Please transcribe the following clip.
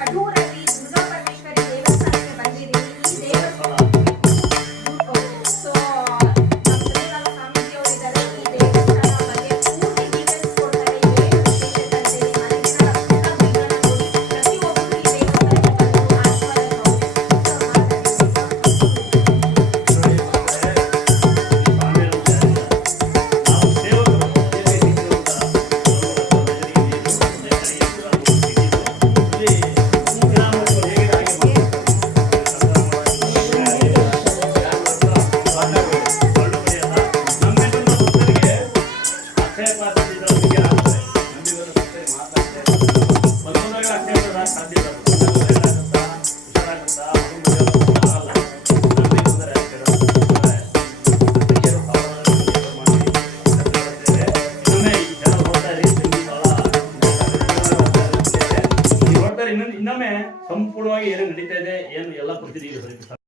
ಕಡೂರಲ್ಲಿ ದುರ್ಗಾ ಪರಮೇಶ್ವರಿ ದೇವಸ್ಥಾನಕ್ಕೆ ಬಂದಿರಿ. ಈ ದೇವಸ್ಥಾನ ಸೊ ನಮ್ಮ ಸ್ವಾಮೀಜಿ ಅವರು ಇದ್ದಾರೆ. ಈ ದೇವಸ್ಥಾನ ಬಗ್ಗೆ ಪೂರ್ತಿ ಡೀಟೇಲ್ಸ್ ಕೊಡ್ತಾರೆ. ಏನು ವಿಶೇಷತೆ ಇದೆ, ಮನೆಗಿನ ಲಕ್ಷಣ ವಿಗ್ರಹ ನೋಡಿ ಪ್ರತಿಯೊಬ್ಬರು ಈ ದೇವಸ್ಥಾನಕ್ಕೆ ಬಂದು ಆಶೀರ್ವಾದ ಇನ್ನೊಮ್ಮೆ ಸಂಪೂರ್ಣವಾಗಿ ಏನು ನಡೀತಾ ಇದೆ ಏನು ಎಲ್ಲ ಪ್ರತಿನಿಧಿ